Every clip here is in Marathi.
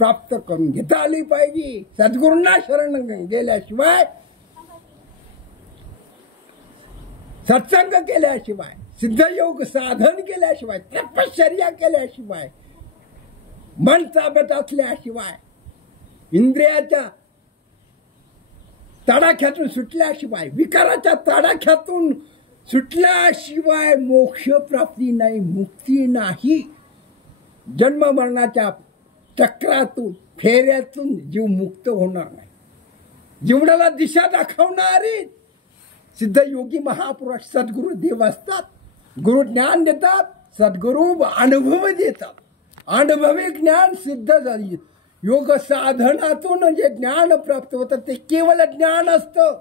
प्राप्त करून घेता आली पाहिजे. सद्गुरूंना शरण गेल्याशिवाय, सत्संग केल्याशिवाय, सिद्धयोग साधन केल्याशिवाय, तपश्चर्या केल्याशिवाय, मन ताब्यात असल्याशिवाय, इंद्रियाच्या तडाख्यातून सुटल्याशिवाय, विकाराच्या तडाख्यातून सुटल्याशिवाय मोक्ष प्राप्ती नाही, मुक्ती नाही. जन्म मरणाच्या चक्रातून, फेऱ्यातून जीव मुक्त होणार नाही. जीवनाला दिशा दाखवणारे सिद्ध योगी महापुरुष सद्गुरू देव असतात. गुरु ज्ञान देतात, सद्गुरू अनुभव देतात. अनुभवी ज्ञान सिद्ध झाली. योग साधनातून जे ज्ञान प्राप्त होतं ते केवळ ज्ञान असतं,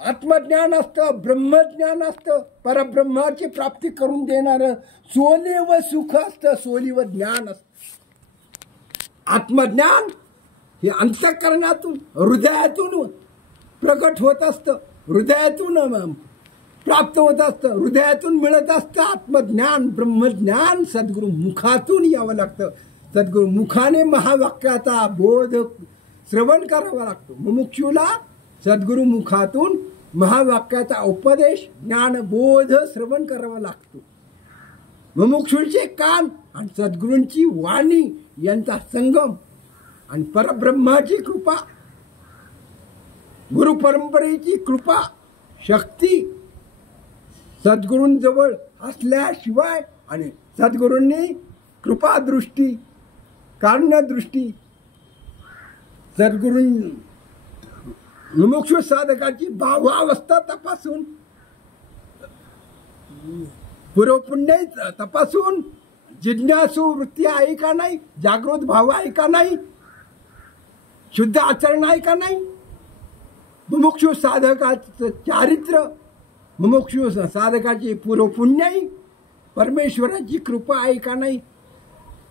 आत्मज्ञान असतं, ब्रह्मज्ञान असतं. परब्रह्माची प्राप्ती करून देणारं सोलीव सुख असतं, सोलीव ज्ञान असतं. आत्मज्ञान हे अंतःकरणातून, हृदयातून प्रकट होत असतं, हृदयातून प्राप्त होत असतं, हृदयातून मिळत असतं. आत्मज्ञान, ब्रह्मज्ञान सद्गुरू मुखातून यावं लागतं. सद्गुरू मुखाने महावाक्याचा बोध श्रवण करावा लागतो. मुमुक्षूला सद्गुरू मुखातून महावाक्याचा उपदेश, ज्ञानबोध श्रवण करावा लागतो. मुमुक्षूचे कान आणि सद्गुरूंची वाणी यांचा संगम आणि परब्रह्माची कृपा, गुरु परंपरेची कृपा, शक्ती सद्गुरूंजवळ असल्याशिवाय आणि सद्गुरूंनी कृपादृष्टी, कारुण्यदृष्टी, सद्गुरूं मुमुक्षु साधकाची भावावस्था तपासून, पूर्वपुण्य तपासून, जिज्ञासू वृत्ती आहे का नाही, जागृत भाव आहे का नाही, शुद्ध आचरण आहे का नाही, मुमुक्षु साधकाचं चारित्र्य, मुमुक्षु साधकाची पूर्वपुण्य, परमेश्वराची कृपा आहे का नाही,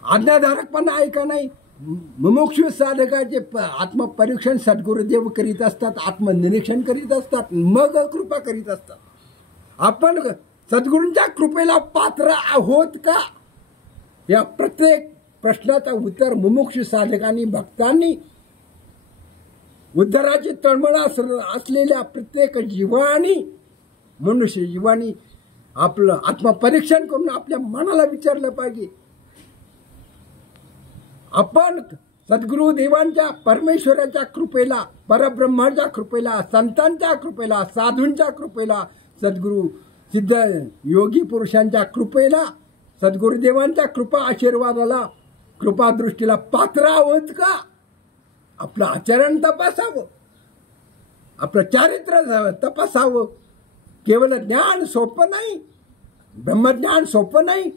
आज्ञाधारकपणा आहे का नाही. मुमुक्षु साधकाचे आत्मपरीक्षण सद्गुरुदेव करीत असतात, आत्मनिरीक्षण करीत असतात, मग कृपा करीत असतात. आपण सद्गुरूंच्या कृपेला पात्र आहोत का, या प्रत्येक प्रश्नाचं उत्तर मुमुक्षु साधकांनी, भक्तांनी, उद्धाराची तळमळ असलेल्या प्रत्येक जीवानी, मनुष्य जीवानी आपलं आत्मपरीक्षण करून आपल्या मनाला विचारलं पाहिजे. आपण सद्गुरू देवांच्या, परमेश्वराच्या कृपेला, परब्रह्माच्या कृपेला, संतांच्या कृपेला, साधूंच्या कृपेला, सद्गुरू सिद्ध योगी पुरुषांच्या कृपेला, सद्गुरुदेवांच्या कृपा आशीर्वादाला, कृपादृष्टीला पात्र आहोत का. आपलं आचरण तपासावं, आपलं चारित्र्य तपासावं. केवळ ज्ञान सोपं नाही, ब्रह्मज्ञान सोपं नाही.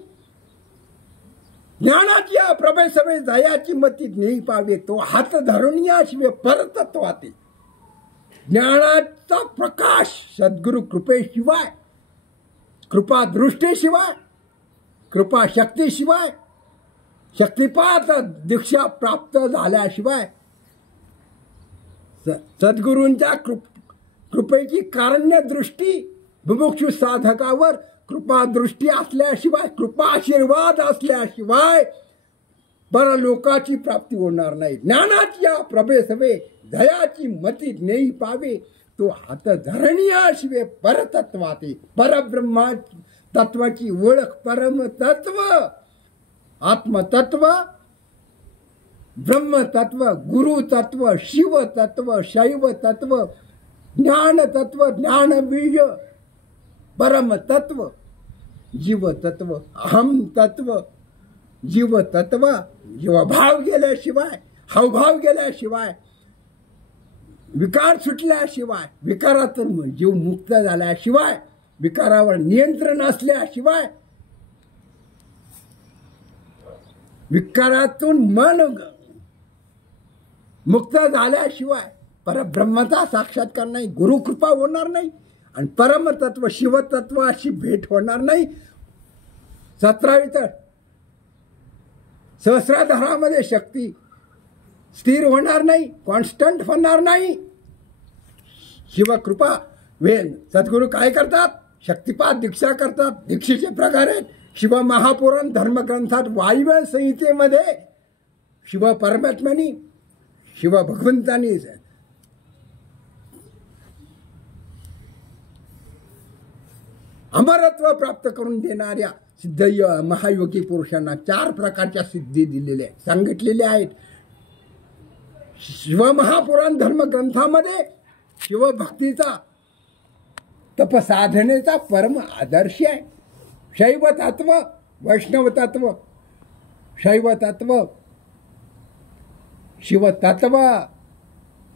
ज्ञानाची प्रभेसवे दयाची मती नाही पावे, तो हात धरून याशिवे परतत्वाते. ज्ञानाचा प्रकाश सद्गुरु कृपेशिवाय, कृपा दृष्टीशिवाय, कृपा शक्तीशिवाय, शक्तिपात दीक्षा प्राप्त झाल्याशिवाय, सद्गुरूंच्या कृपेची कारण्य दृष्टी मुमुक्षु साधकावर कृपा दृष्टी असल्याशिवाय, कृपा आशीर्वाद असल्याशिवाय परलोकाची प्राप्ती होणार नाही. ज्ञानाच्या प्रभेसवे दयाची मती नेई पावे, तो हात धरणीयाशिवे परतत्वाते. परब्रह्मा तत्वाची ओळख, परमतत्व, आत्मतत्व, ब्रह्मतत्व, गुरुतत्व, शिवतत्व, शैवतत्व, ज्ञानतत्व, ज्ञानबीज, परमतत्व, जीवतत्व, अहम तत्व, जीवतत्व. जीवभाव गेल्याशिवाय, हावभाव गेल्याशिवाय, विकार सुटल्याशिवाय, विकारातून जीव मुक्त झाल्याशिवाय, विकारावर नियंत्रण असल्याशिवाय, विकारातून मन मुक्त झाल्याशिवाय परब्रह्माचा साक्षात्कार नाही, गुरुकृपा होणार नाही आणि परमतत्व, शिवतत्वाशी भेट होणार नाही. 17वी तर सहस्राधारामध्ये शक्ती स्थिर होणार नाही, कॉन्स्टंट होणार नाही. शिवकृपा वेन सद्गुरू काय करतात, शक्तिपात दीक्षा करतात. दीक्षेचे प्रकार आहेत. शिव महापुराण धर्मग्रंथात वायव्य संहितेमध्ये शिव परमात्म्यानी शिव भगवंतानी अमरत्व प्राप्त करून देणाऱ्या सिद्ध महायोगी पुरुषांना 4 प्रकारच्या सिद्धी दिलेल्या आहेत, सांगितलेल्या आहेत. शिवमहापुराण धर्मग्रंथामध्ये शिवभक्तीचा तपसाधनेचा परम आदर्श आहे. शैव तत्व, वैष्णव तत्व, शैव तत्व, शिव तत्व,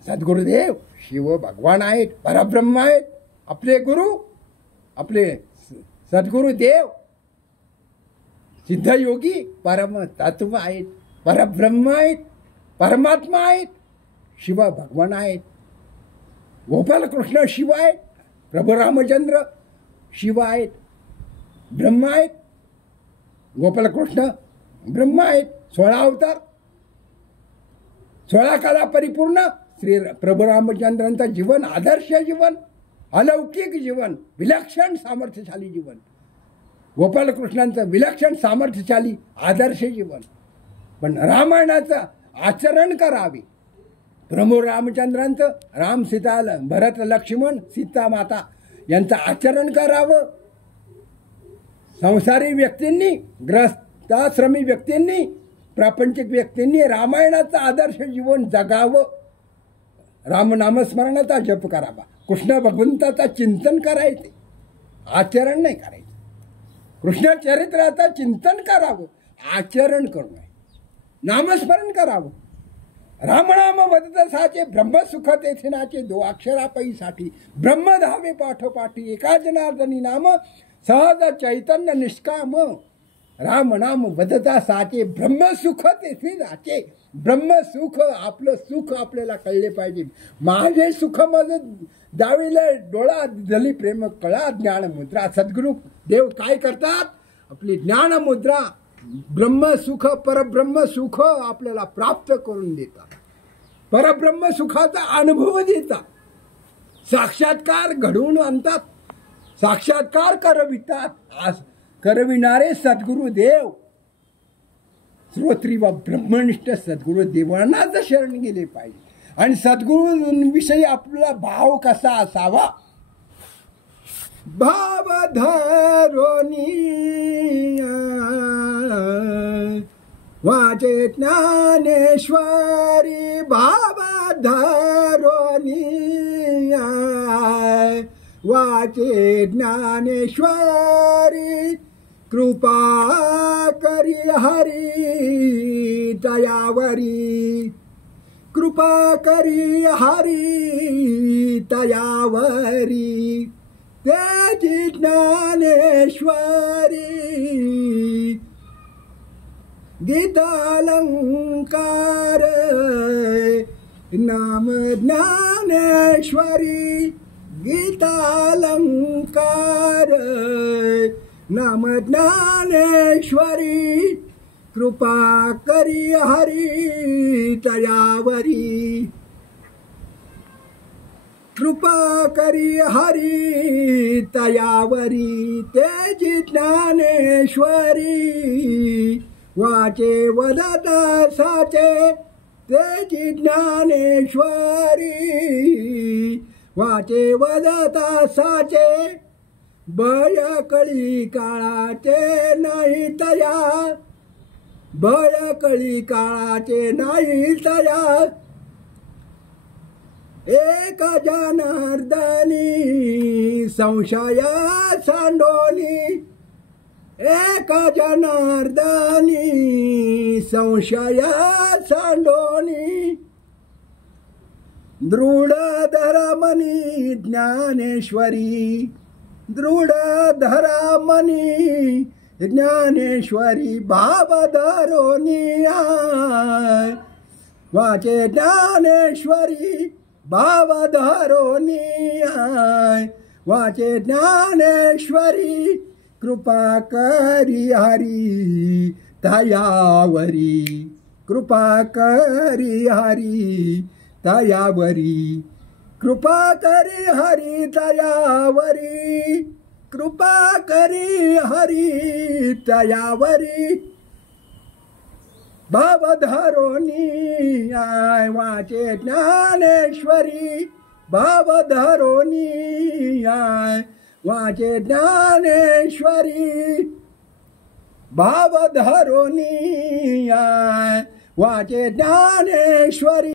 सद्गुरुदेव शिव भगवान आहेत, परब्रह्म आहेत, आपले गुरु, आपले सद्गुरुदेव सिद्धयोगी परम तत्व आहेत, परब्रह्म आहेत, परमात्मा आहेत, शिव भगवान आहेत. गोपालकृष्ण शिव आहेत, प्रभू रामचंद्र शिव आहेत, ब्रह्म आहेत. गोपालकृष्ण ब्रह्म आहेत, 16 अवतार, 16 कला परिपूर्ण श्री प्रभू रामचंद्रांचं जीवन आदर्श जीवन, अलौकिक जीवन, विलक्षण सामर्थ्यशाली जीवन. गोपालकृष्णांचं विलक्षण सामर्थ्यशाली आदर्श जीवन. पण रामायणाचं आचरण करावे. प्रभू रामचंद्रांचं राम सीता भरत लक्ष्मण सीता माता यांचं आचरण करावं. संसारी व्यक्तींनी, ग्रस्ताश्रमी व्यक्तींनी, प्रापंचिक व्यक्तींनी रामायणाचं आदर्श जीवन जगावं. रामनामस्मरणाचा जप करावा, कृष्ण भगवंताचा चिंतन करायचे, आचरण नाही करायचं. कृष्ण चरित्राचं चिंतन करावं, आचरण करू नये. नामस्मरण करावं. रामनाम वदतसाचे ब्रह्मसुख तेथिनाचे 2 अक्षरापैसाठी ब्रह्म धावे पाठोपाठी एका जनार्दनी नाम सहज चैतन्य निष्काम. राम नाम वदता साचे ब्रह्मसुख तेथे जाचे. ब्रह्मसुख, आपलं सुख आपल्याला कळले पाहिजे. माझे सुख माझं दावीला डोळा दिली प्रेम कळा ज्ञानमुद्रा. सद्गुरु देव काय करतात? आपली ज्ञानमुद्रा ब्रह्मसुख परब्रह्मसुख आपल्याला प्राप्त करून देतात. परब्रह्मसुखाचा अनुभव देतात. साक्षात्कार घडवून आणतात, साक्षात्कार करवितात. आज करविणारे सद्गुरुदेव, श्रोत्री व ब्रह्मनिष्ठ सद्गुरुदेवांनाच शरण गेले पाहिजे. आणि सद्गुरूंविषयी आपला भाव कसा असावा? भाव धरोनी वाचे ज्ञानेश्वरी, भाव धरोनी वाचे ज्ञानेश्वरी. कृपा करी हरी दयावरी, कृपा करी हरी दयावरी. त्याची ज्ञानेश्वरी गीतालंकार नाम ज्ञानेश्वरी. गीतालंकार नाम ज्ञानेश्वरी. कृपा करी हरी दयावरी, कृपा करी हरी दयावरी. तेजी ज्ञानेश्वरी वाचे वदता साचे. तेजी ज्ञानेश्वरी वाचे वदता साचे. बळकळी काळाचे नाही तया, बळकळी काळाचे नाही तया. एक जनार्दनी संशय सांडोनी, एक जनार्दनी संशय सांडोनी. दृढ धरामनी ज्ञानेश्वरी, दृढ धरामनी ज्ञानेश्वरी. भाव धरोनी वाचे ज्ञानेश्वरी. भाव धरोनी वाचे ज्ञानेश्वरी. कृपा करी हरी दयावरी, कृपा करी हरी दयावरी. कृपा करी हरी दयावरी, कृपा करी हरी दयावरी. भाव धरोनी आय वाचे ज्ञानेश्वरी, भाव धरोनी आय वाचे ज्ञानेश्वरी, भाव धरोनी आय वाचे ज्ञानेश्वरी।